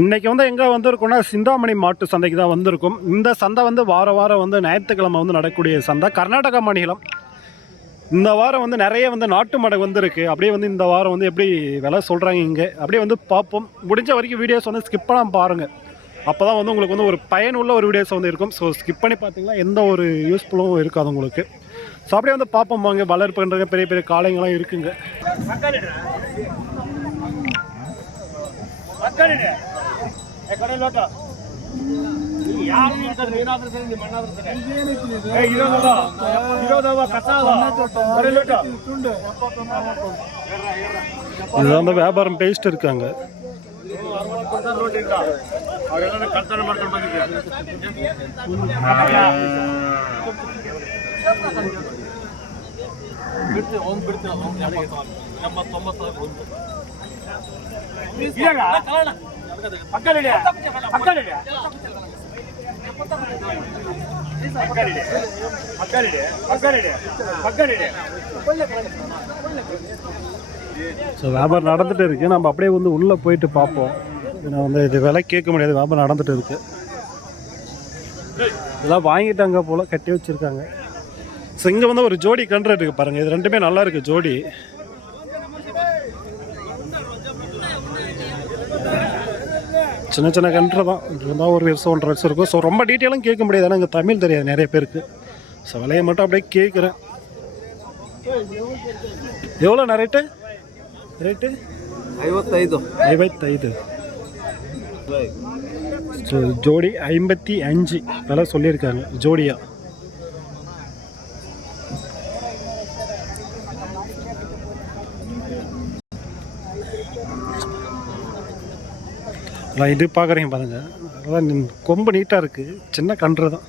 இன்றைக்கி வந்து எங்கே வந்திருக்கோம்னா சிந்தாமணி மாட்டு சந்தைக்கு தான் வந்திருக்கும். இந்த சந்தை வந்து வார வாரம் வந்து ஞாயிற்றுக்கிழமை வந்து நடக்கக்கூடிய சந்தை. கர்நாடகா மாநிலம். இந்த வாரம் வந்து நிறைய வந்து நாட்டு மடை வந்திருக்கு. அப்படியே வந்து இந்த வாரம் வந்து எப்படி விலை சொல்கிறாங்க இங்கே? அப்படியே வந்து பார்ப்போம். முடிஞ்ச வரைக்கும் வீடியோஸ் வந்து ஸ்கிப் பண்ணாமல் பாருங்கள் அப்போ தான் வந்து உங்களுக்கு வந்து ஒரு பயனுள்ள ஒரு வீடியோஸ் வந்து இருக்கும். ஸோ ஸ்கிப் பண்ணி பார்த்தீங்கன்னா எந்த ஒரு யூஸ்ஃபுல்லும் இருக்காது உங்களுக்கு. ஸோ அப்படியே வந்து பார்ப்போம் வாங்க. வளர்ப்புன்றது பெரிய பெரிய காலைங்களாம் இருக்குங்க. இதுதான் வந்து வியாபாரம் பேசிட்டு இருக்காங்க ஸோ வியாபாரம் நடந்துட்டு இருக்கு நம்ம அப்படியே வந்து உள்ளே போயிட்டு பார்ப்போம் ஏன்னா வந்து இது விலை கேட்க முடியாது வியாபாரம் நடந்துட்டு இருக்கு இதெல்லாம் வாங்கிட்டாங்க போல் கட்டி வச்சிருக்காங்க ஸோ இங்கே வந்து ஒரு ஜோடி கன்று இருக்குது பாருங்கள் இது ரெண்டுமே நல்லா இருக்குது ஜோடி. சின்ன சின்ன கன்று தான். இருந்தால் ஒரு வருஷம் ஒன்றரை வருஷம் இருக்கும். ஸோ ரொம்ப டீட்டெயிலும் கேட்க முடியாது. ஆனால் இங்கே தமிழ் தெரியாது நிறைய பேருக்கு. ஸோ விலையை மட்டும் அப்படியே கேட்குறேன். எவ்வளோண்ணா ரேட்டு ரேட்டு ஐவத்தைது ஐம்பத்தைது ஸோ ஜோடி ஐம்பத்தி அஞ்சு. விலை சொல்லியிருக்காங்க. ஜோடியாக அதான் இது பார்க்குறீங்க பாருங்க. அதான் ரொம்ப கொம்பு நீட்டாக இருக்குது சின்ன கன்று தான்.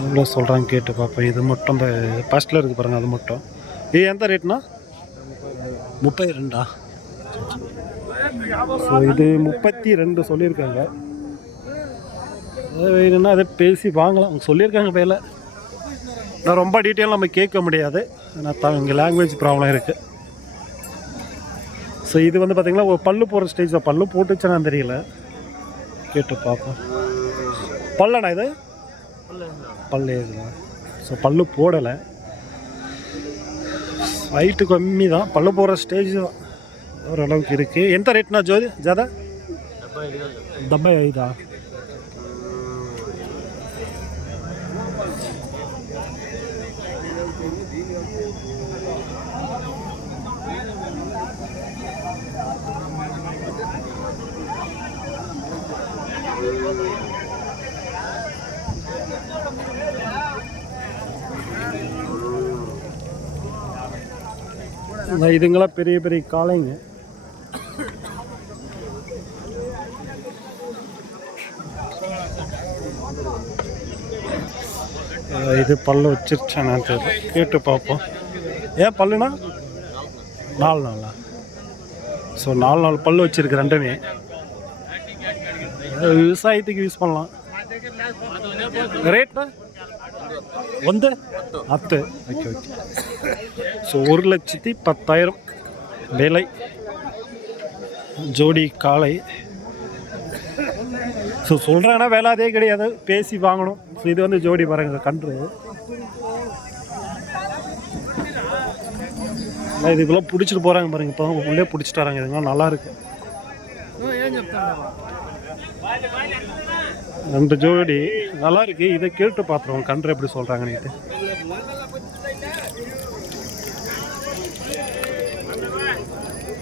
எவ்வளோ சொல்கிறாங்க கேட்டு பார்ப்பேன் இது மட்டும் இந்த ஃபஸ்ட்டில் இருக்குது பாருங்கள் அது மட்டும். இது எந்த ரேட்னா முப்பத்தி ரெண்டா? ஸோ இது முப்பத்தி ரெண்டு சொல்லியிருக்காங்க. அது வேணும்னா அதை பேசி வாங்கலாம். அவங்க சொல்லியிருக்காங்க பேரில் நான் ரொம்ப டீட்டெயில் நம்ம கேட்க முடியாது. ஏன்னா த இங்கே லாங்குவேஜ் ப்ராப்ளம் இருக்குது ஸோ இது வந்து பார்த்திங்கன்னா ஒரு பல்லு போகிற ஸ்டேஜ் தான் பல்லு போட்டுச்சுன்னா தெரியல கேட்டு பார்ப்போம் பல்லண்ணா இது பல்லு இதுதான் ஸோ பல்லு போடலை ஹைட்டு கம்மி தான் பல்லு போடுற ஸ்டேஜ் தான் ஓரளவுக்கு இருக்குது எந்த ரேட்னா ஜோதி ஜாதா డెబ్బై ఐదా இதுங்களாம் பெரிய பெரிய காளைங்க. இது பல்லு வச்சிருச்சேன் தெரியல. கேட்டு பார்ப்போம். ஏன் பல்லுனா? நாலு நாளா? ஸோ நாலு நாள் பல்லு வச்சிருக்கு ரெண்டுமே. அஹ் விவசாயத்துக்கு யூஸ் பண்ணலாம் ரேட்னா வந்து ಹತ್ತು ಓಕೆ ಓಕೆ ஸோ ஒரு லட்சத்தி பத்தாயிரம் விலை ஜோடி காளை ஸோ சொல்கிறாங்கன்னா வேலை அதே கிடையாது பேசி வாங்கணும் ஸோ இது வந்து ஜோடி பாருங்க கன்று அதான் இதுக்குள்ளே பிடிச்சிட்டு போகிறாங்க பாருங்க இப்போ தான் உள்ளே பிடிச்சிட்டு வராங்க இதுங்களாம் நல்லா இருக்கு ரெண்டு ஜோடி நல்லா இருக்கு இதை கேட்டு பார்த்துருவோம் கன்று எப்படி சொல்கிறாங்க நேற்று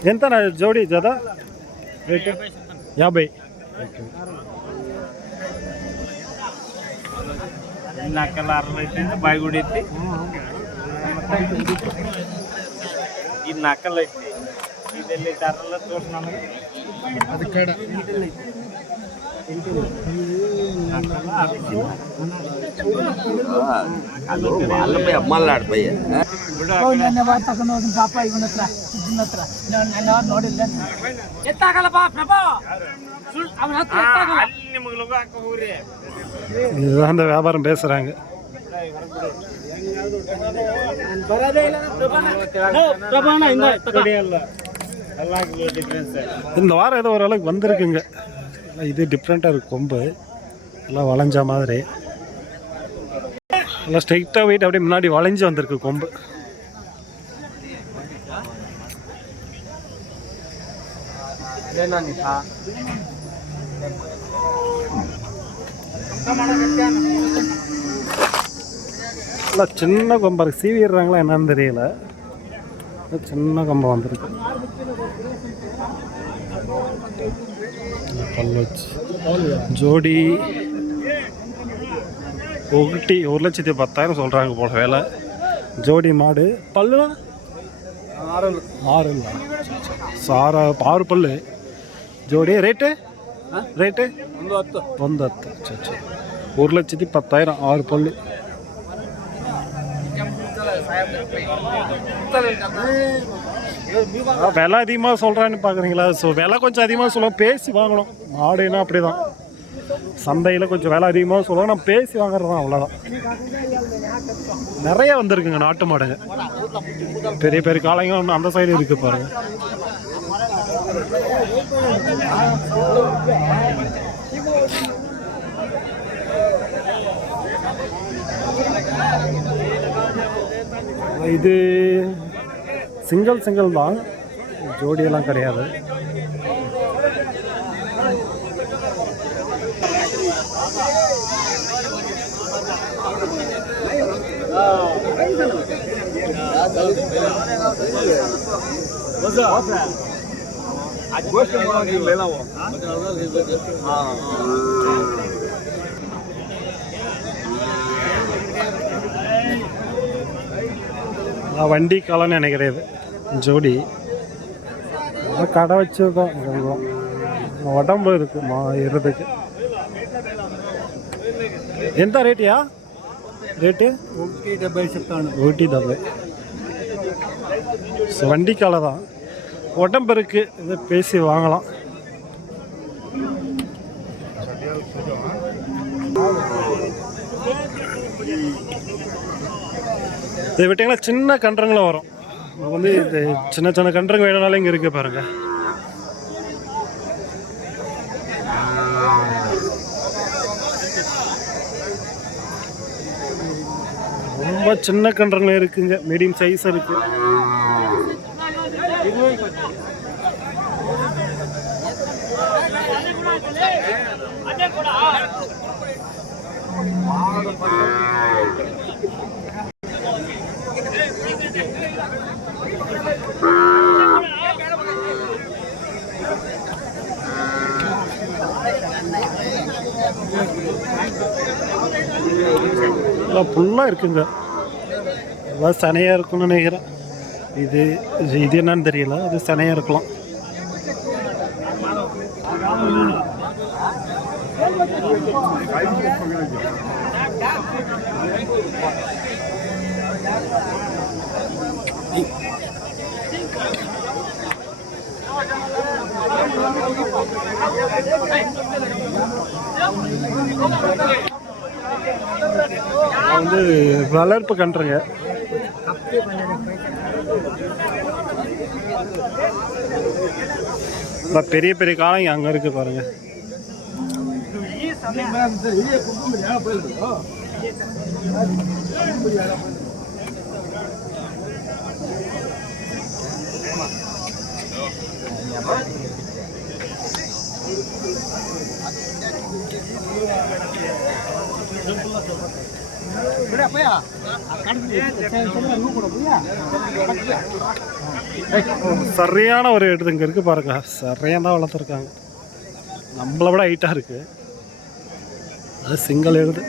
ఎంత జోడి జదా రేట్ యాభై నక్కల అరవై అయితే బాగుడి అయితే ఈ నక్కలు అయితే ఇది వెళ్ళి అరలో చూస్తున్నాను అది కడ ಅರ್ರಲ್ಲ ತೋರ್ಸ್ ನಮಗೆ ಅದು ಕಡ ಅದು ಅಲ್ಲಪ್ಪ ಅಮ್ಮಲ್ಲಾಡ್ ಬಯ್ಯ ಅಲ್ಲಿ ನಿಮಗೆ ಲಗು ಹಾಕ ಹೋಗ್ರಿ இதுதான் அந்த வியாபாரம் பேசுகிறாங்க ಪ್ರಭಾಣ ಹಿಂಗ எல்லாம் டிஃப்ரென்ஸ் இந்த வாரம் ஏதோ ஓரளவுக்கு வந்திருக்குங்க இது டிஃப்ரெண்ட்டாக இருக்கு கொம்பு. எல்லாம் வளைஞ்ச மாதிரி. எல்லாம் ஸ்ட்ரைட்டாக போயிட்டு அப்படியே முன்னாடி வளைஞ்சு வந்திருக்கு கொம்பு. இல்லை சின்ன கொம்பு இருக்கு. சீவிடுறாங்களா என்னன்னு தெரியல. சின்ன கொம்பு வந்திருக்கு. பல்லு வச்சு ஜோடி ஒகுட்டி ஒரு லட்சத்தி பத்தாயிரம் சொல்கிறாங்க போல வேலை ஜோடி மாடு பல்லுனா ஆறு ஆறு சாரா ஆறு பல்லு ஜோடி ரேட்டு ரேட்டு ಒಂದು ಹತ್ತು ಸರಿ ಸರಿ ஒரு லட்சத்தி பத்தாயிரம் ஆறு பல்லு ஆ, விலை அதிகமாக சொல்கிறான்னு பார்க்குறீங்களா ஸோ விலை கொஞ்சம் அதிகமாக சொல்லுவோம். பேசி வாங்கணும். மாடுனா அப்படி தான் சந்தையில் கொஞ்சம் விலை அதிகமாக சொல்லுவோம். நம்ம பேசி வாங்குறது தான் அவ்வளோதான் நிறைய வந்திருக்குங்க நாட்டு மாடுங்க. பெரிய பெரிய காலைங்க ஒன்று அந்த சைடு இருக்குது பாருங்க. இது சிங்கிள் சிங்கிள் தான். ஜோடியெல்லாம் கிடையாது. நான் வண்டி காலம்னு நினைக்கிறேன் இது ஜோடி நான் கடை வச்சிருக்கோம் இதெல்லாம் உடம்பு இருக்கு மா இருதுக்கு ఎంత రేటియా రేటు ఒకటి డెబ్బై చెప్తాను ஊட்டி டபை ஸோ வண்டி காலை தான் உடம்பு இருக்கு இதை பேசி வாங்கலாம் இதை விட்டிங்கன்னா சின்ன கன்றங்களும் வரும். நமக்கு வந்து இது சின்ன சின்ன கன்றங்க வேணும்னாலும் இங்கே இருக்கு பாருங்க. ரொம்ப சின்ன கன்றங்களும் இருக்குங்க. மீடியம் சைஸ் இருக்கு. ஃபுல்லாக இருக்குங்க. அதான் சனையாக இருக்கும்னு நினைக்கிறேன். இது இது இது என்னன்னு தெரியல. அது சனையாக இருக்கலாம். வந்து வளர்ப்பு கன்றுங்க. பெரிய பெரிய காலம் அங்கே இருக்கு பாருங்க. சரியான ஒரு இடத்து இங்கே இருக்குது பாருங்க. சரியாக தான் வளர்த்துருக்காங்க. நம்மளை விட ஹைட்டாக இருக்குது அது சிங்கல் எழுது.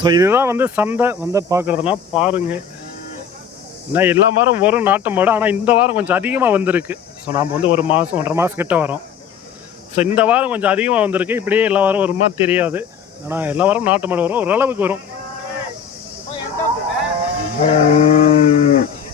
ஸோ இதுதான் வந்து சந்தை. வந்து பார்க்குறதுனா பாருங்க. என்ன எல்லா வாரம் வரும் நாட்டு மாடு. ஆனால் இந்த வாரம் கொஞ்சம் அதிகமாக வந்திருக்கு. ஸோ நாம் வந்து ஒரு மாதம் ஒன்றரை மாதம் கிட்ட வரோம். ஸோ இந்த வாரம் கொஞ்சம் அதிகமாக வந்திருக்கு. இப்படியே எல்லா வாரம் வருமா தெரியாது. ஆனால் எல்லா வாரம் நாட்டு மாடு வரும். ஓரளவுக்கு வரும்.